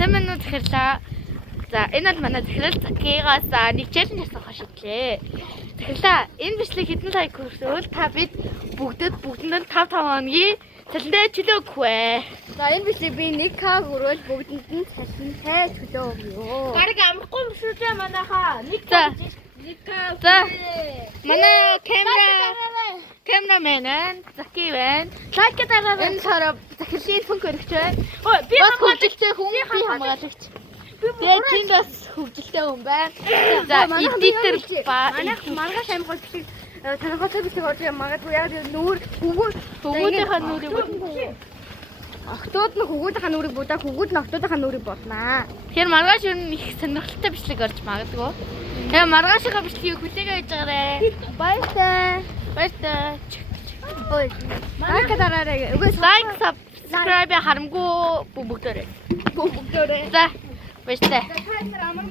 Сайн минь уу захирлаа. За энэ бол манай захирал Закигаас нэг челленж асуух шийдлээ. Захирлаа энэ бичлэг хэдэн лайк хүрсөөл та бид бүгдэнд 5 хоногийн цалинтай чөлөө өгөх вэ. За энэ бичлэг би 1k хүрвэл бүгдэнд нь цалинтай чөлөө өгье. Гариг амрахгүй юм шүү дээ манайхаа. 1k. За манай камерамен Заки байна. Лайк дараарай. Энэ сараа захирлын фонк өргөч байна. Ой би хамгаалагчтай хүн би хамгаалагч. Тэгээд тэнд бас хөвгөлтэй хүн байна. За эдитер ба Маргааш амгал бичлэг танихаа бичлэг орж магадгүй яг нүүр хөвгүүдийнхээ нүрийг Охтууд нь хөвгүүдийнхээ нүрийг будаа хөвгүүд нь охтуудынхаа нүрийг боднаа. Тэгэхээр маргааш юу их сонирхолтой бичлэг орж магадгүй. Тэгээ маргаашийнхаа бичлэгийг хүлээгээ хийж байгаарэ. Баяртай. Баяртай. Ой. Лайк дараарай. Лайк, subscribe харамгүй бүгдээрээ. Бүгдээрээ. За баяртай. Та амар